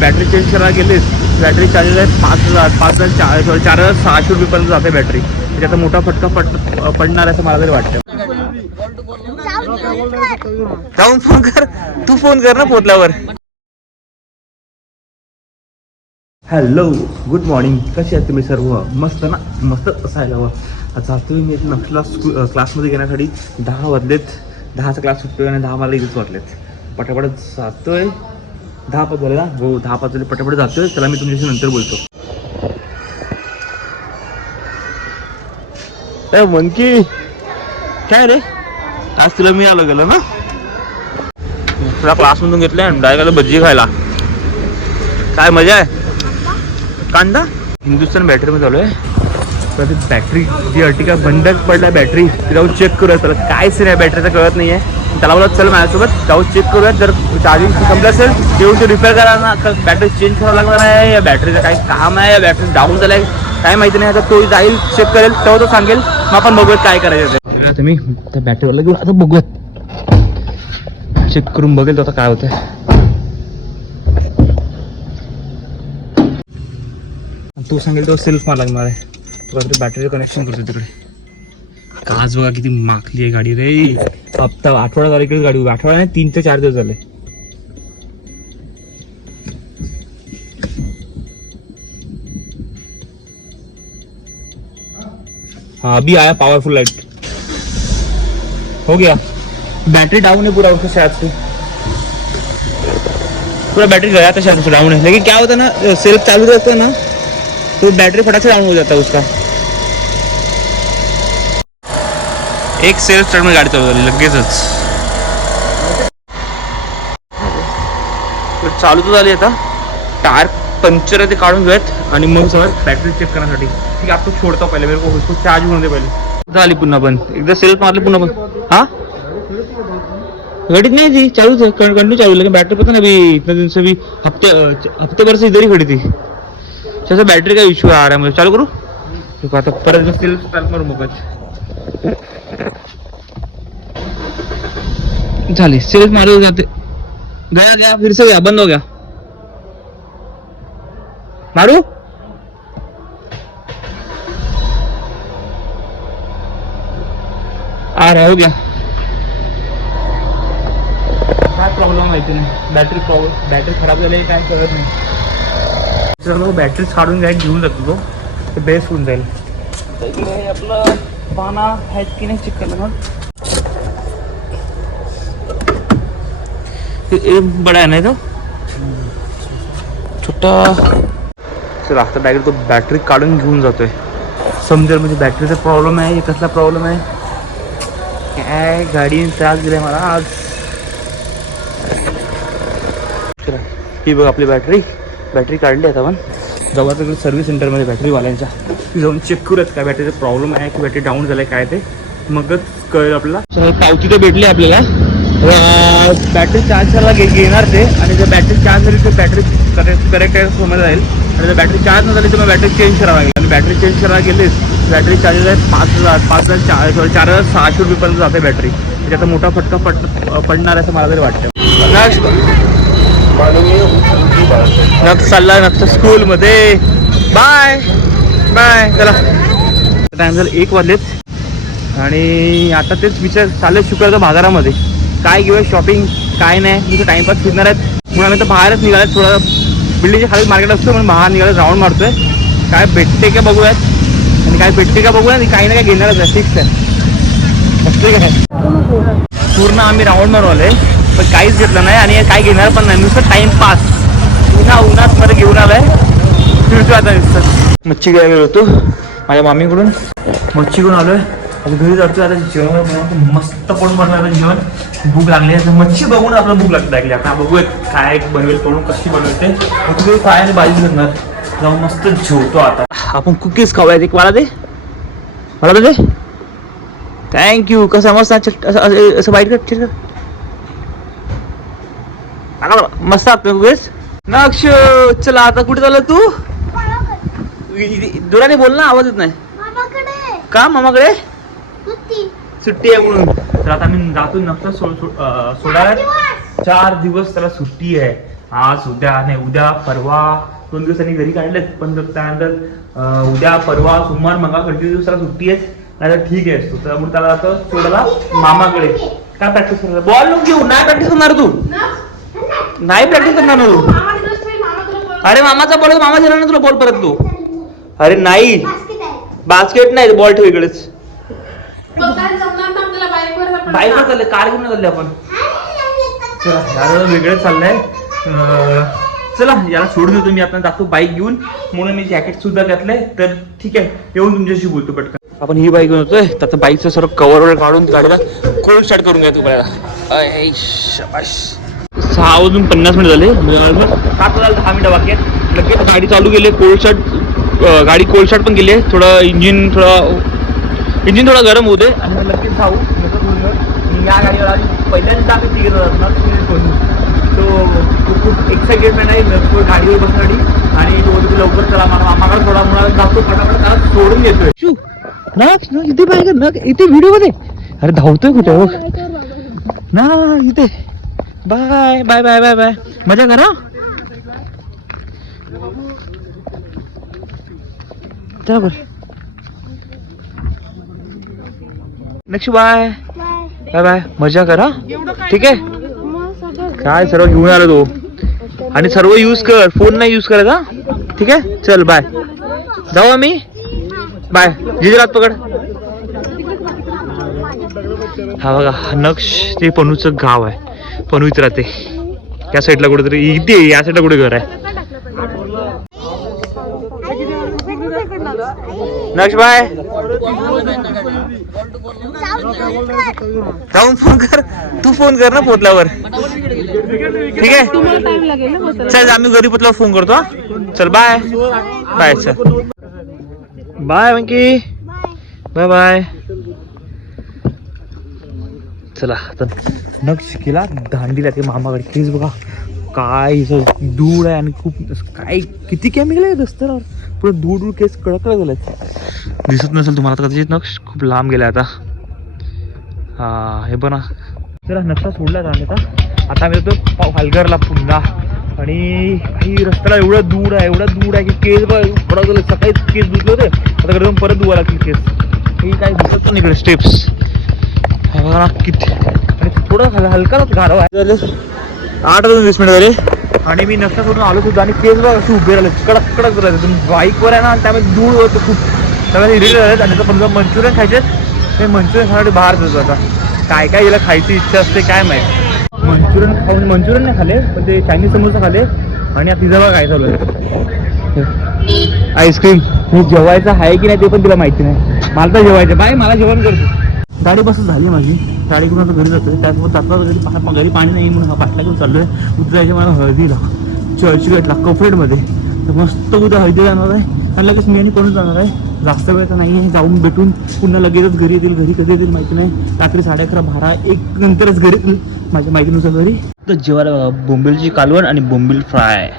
Battery change करायला गेलीस battery charges आहे पाच हजार पाच हजार चार सॉरी चार हजार सहाशे रुपयेपर्यंत जाते बॅटरी म्हणजे त्याचा मोठा फटका पट पडणार असं मला तरी वाटतं जाऊन फोन कर. तू फोन कर ना पोचल्यावर हॅलो गुड मॉर्निंग कसे आहात तुम्ही सर्व? मस्त ना? मस्त असायला हवं. आता मी नक्षला स्कू क्लासमध्ये घेण्यासाठी दहा वाजलेत. दहाचा क्लास सुटतोय आणि दहा मला इथेच वाटलेत पटापट जातोय. दहा पाच झाले ना हो दहा पाच झाले पटापट जातोय चला मी तुमच्याशी नंतर बोलतो. ए मंकी! काय रे? आज तुला मी आलो गेलो ना? तुला क्लासमधून घेतलं आणि डायरेक्ट भजी खायला. काय मजा आहे? कांदा? हिंदुस्थान बॅटरीमध्ये चालू आहे. तर ती बॅटरी जी अर्टिका बंद पडला बॅटरी ती जाऊन चेक करूया त्याला काय सीन आहे बॅटरीचं कळत नाही आहे त्याला बोला चल माझ्यासोबत. जाऊ चेक करूया जर चार्जिंग संपलं असेल तेवढं ते रिपेअर करा ना. बॅटरी चेंज करावं लागणार आहे. या बॅटरीचं काही काम आहे. या बॅटरी डाऊन झालं आहे काय माहिती नाही. आता तो जाईल चेक करेल. तेव्हा तो सांगेल. मग आपण बघूयात काय करायचं ते. आता त्या बॅटरीवरला घेऊन आता बघूयात. चेक करून बघेल तो आता काय होतंय. तो सांगेल तो सेल्फ मला लागणार आहे. तुला काहीतरी बॅटरी कनेक्शन करतो तिकडे. काच बघा किती माकली आहे गाडी रे. हप्ता आठवडा झाला इकडे गाडी उभी. आठवडा नाही तीन ते चार दिवस झाले. हाँ अभी आया पावरफुल लाइट हो गया. बैटरी डाउन है पूरा उसके शायद से. पूरा बैटरी गया था शायद डाउन है. लेकिन क्या होता है ना सेल्फ चालू रहता है ना तो बैटरी फटाक से डाउन हो जाता है उसका. एक सेल्फ स्टार्ट में गाडी चालू झाली लगेचच चालू तर झाली आता. टायर पंक्चर आहे ते काढून घेऊयात आणि मग सगळं बॅटरी चेक करण्यासाठी. ठीक आहे आपण छोडतो पहिले मेरे को उसको चार्ज होऊन दे पहिले. झाली पुन्हा बंद एकदा सेल्फ मारली पुन्हा बंद हा? गाड़ी नहीं थी चालू था कंटिन्यू चालू लेकिन बैटरी पता नहीं अभी इतने दिन से भी हफ्ते हफ्ते भर से इधर ही खड़ी थी जैसे बैटरी का इशू आ रहा है मुझे चालू करूँ? तो आता परत सेल्फ स्टार्ट मारू मगच झाली सेल्फ मारू जाते। गया गया, फिर से गया, बंद हो गया। मारू? आ रहा, हो गया। काय प्रॉब्लेम माहिती नाही बॅटरी प्रॉब्लेम बॅटरी खराब झाली काय कळत नाही। सर्व बॅटरीच काढून घ्या घेऊन जातो तो बेस्ट होऊन जाईल पाना आहेत की नाही चेक करणार मग बडा आहे नाही तो छोटा चला आता डायरेक्ट तो बॅटरी काढून घेऊन जातोय समजेल म्हणजे बॅटरीचा प्रॉब्लेम आहे कसला प्रॉब्लेम आहे काय गाडीने त्रास दिलाय मला आज चला, ही बघ आपली बॅटरी बॅटरी काढली आता आपण आता सर्व्हिस सेंटरमध्ये बॅटरीवाल्यांच्या ती जाऊन चेक करूयात काय बॅटरीचा प्रॉब्लेम आहे की बॅटरी डाऊन झालाय काय ते. मगच कळेल आपल्याला. पावती तर भेटली आपल्याला. बॅटरी चार्ज करायला घे घेणार ते. आणि जर बॅटरी चार्ज झाली तर बॅटरी करेक्ट करेक्ट समज जाईल. आणि जर बॅटरी चार्ज न झाली तर मग बॅटरी चेंज करावं लागेल. आणि बॅटरी चेंज करायला गेलीस बॅटरी चार्जेस आहे पाच हजार पाच हजार चार sorry, चार हजार सहाशे रुपयेपर्यंत जाते बॅटरी त्याचा मोठा फटका पड पडणार असं मला तरी वाटतं. नक्स चालला नक्स स्कूलमध्ये बाय बाय चला. टाइम झाला एक वाजलेत. आणि आता तेच विचार चाललंय शुक्रवारच्या बाजारामध्ये. काय घेऊया शॉपिंग काय नाही? तुझं टाइमपास फिरणार आहेत म्हणून आम्ही तर बाहेरच निघाले थोडं बिल्डिंगच्या खाली मार्केट असतो म्हणून बाहेर निघालं राऊंड मारतोय. काय भेटते का बघूयात. आणि काय भेटते का बघूया आणि काही ना काय घेणारच आहे फिक्स आहे. काय? पूर्ण आम्ही राऊंड मारवलं आहे पण काहीच घेतलं नाही आणि काय घेणार पण नाही. नुसतं टाइमपास उन्हा उन्हात मध्ये घेऊन आलाय. फिरतो आता नुसतं. मच्छी घ्यायला गेलो होतो माझ्या मामीकडून. मच्छी घेऊन आलोय. आता घरी जातो आता जेवण. मस्त भरणार आता जेवण. भूक लागली आहे. मच्छी बघून आपल्याला भूक लागते लागली आता बघूयात काय बनवेल करून कशी बनवते. तिथे फ्राय आणि भाजी करणार जाऊन मस्त जेवतो आता. आपण कुकीज खाऊयात एक. मला दे. मला दे. थँक्यू कसं मस्त असं- वाईट कर. मस्त आपलं कुकीज? नक्ष चला आता कुठे चालला तू? दुराने बोल ना आवाज येत नाही. मामाकडे. का मामाकडे? सुट्टी. सुट्टी आहे म्हणून. तर आता मी जातो नक्ष सोडायला. चार दिवस. त्याला सुट्टी आहे. आज उद्या नाही उद्या परवा. दोन दिवसांनी घरी काढलेत पण तर त्यानंतर उद्या परवा सोमवार मंगळ कंटिन्यू दिवसाला सुट्टी आहे नाही तर ठीक आहे असतो. त्यामुळे त्याला आता सोडायला मामाकडे. काय प्रॅक्टिस करणार? बॉल घेऊ. नाही प्रॅक्टिस करणार तू. नाही प्रॅक्टिस करणार ना तू अरे मामाचा बॉल मामा दिला ना तुला बॉल परत तू? अरे नाही. बास्केट नाही बॉल ठेव इकडेच. बाईक बाईकवर चालले कार घेऊन चालले आपण. चला याला चाललंय. चला याला सोडून देतो मी आता जातो बाईक घेऊन. म्हणून मी जॅकेट सुद्धा घातलंय. तर ठीक आहे येऊन तुमच्याशी बोलतो पटकन. आपण ही बाईक घेऊन होतोय त्याचं बाईकचं सर्व कवर वगैरे काढून काढला कोल्ड स्टार्ट करून घ्या तुम्हाला. सहा वाजून पन्नास मिनिट झाले. सात वाजायला दहा मिनिटं बाकी आहेत. लगेच गाडी चालू केली कोल्ड गाडी कोल्ड पण केली आहे. थोडं इंजिन थोडं इंजिन थोडं गरम होऊ दे. आणि मग लगेच जाऊ. या गाडीवर आधी पहिल्यांदा आम्ही तिघे जातात तो तो खूप एक्साइटेडमेंट आहे. नरपूर गाडीवर बसण्यासाठी आणि तो की लवकर चला मला मामाकडे थोडा मला जातो फटाफट त्याला सोडून देतोय. नक नक इथे पाहिजे नक इथे व्हिडिओमध्ये. अरे धावतोय कुठे? हो ना इथे. Bye bye bye bye bye. मजा करा. चला बरं. Next bye. Bye bye. मजा करा. ठीक आहे? काय सर्व घेऊन आलो तो. आणि सर्व यूज कर. फोन नाही यूज करायचा ठीक आहे? चल बाय. जाऊ आम्ही. बाय. जिजरात पकड. हा बघा नक्ष ते पणूचं गाव आहे. पनू इथं राहते त्या साईडला कुठेतरी इथे या साईडला कुठे घर आहे? नक्ष बाय जाऊन फोन कर. तू फोन कर ना पोचल्यावर ठीक आहे? चल आम्ही घरी पोचल्यावर फोन करतो? चल बाय बाय चल बाय मंकी बाय बाय चला आता नक्ष केला दांडीला ते मामाकडे. केस बघा काय धूळ आहे आणि खूप काय किती केमिकल आहे रस्त्यावर पुढे धूळ धूळ केस कडकड कडक दिसत नसेल तुम्हाला तर कदाचित नक्ष खूप लांब गेला आता. हा हे बना चला नक्षा सोडला आम्ही आता. आता आम्ही जातो पाव- पालघरला पुन्हा. आणि काही रस्त्याला एवढं दूर आहे एवढं दूर आहे की केस बघ थोडा झालं सकाळीच केस धुतले होते. आता कडे परत धुवा लागतील केस. हे काही दिसत पण इकडे स्टेप्स बघा किती आणि थोडं हल हलकाच गारवा आहे. झाले आठ वाजून वीस मिनिट झाले. आणि मी नक्षा करून आलो सुद्धा आणि केस बघा असे उभे राहिले. कडक कडक राहिले तुम्ही बाईकवर आहे ना आणि त्यामुळे धूळ होतं खूप. त्यामुळे इरिटेट झालेत आणि आता पण मंचुरियन खायचे ते मंचुरियन खाण्यासाठी बाहेर जातो आता. काय काय याला खायची इच्छा असते काय माहीत. मंचुरियन खाऊन मंचुरियन नाही खाले पण ते चायनीज समोसा खाले. आणि तिचा बघा काय चालू आहे. आईस्क्रीम. मी जेवायचं आहे की नाही ते पण तिला माहिती नाही. मला तर जेवायचं बाय मला जेवण करतो गाडी बस झाली माझी. गाडी करून आता घरी जातो त्यासोबत जाता घरी पा- घरी पाणी नाही म्हणून हा पाटला घेऊन चाललोय. उतरायच्या मला हळदीला चर्चगेटला कफरेटमध्ये. तर मस्त उद्या हळदी जाणार आहे. आणि लगेच मी आणि कोणच जाणार आहे. जास्त वेळ तर नाही आहे जाऊन भेटून पुन्हा लगेचच घरी येतील. घरी कधी येतील माहिती नाही. रात्री साडे अकरा बारा एक नंतरच घरी येतील. माझ्या माहितीनुसार घरी. तर जेवायला बघा. बोंबिलची कालवण आणि बोंबील फ्राय.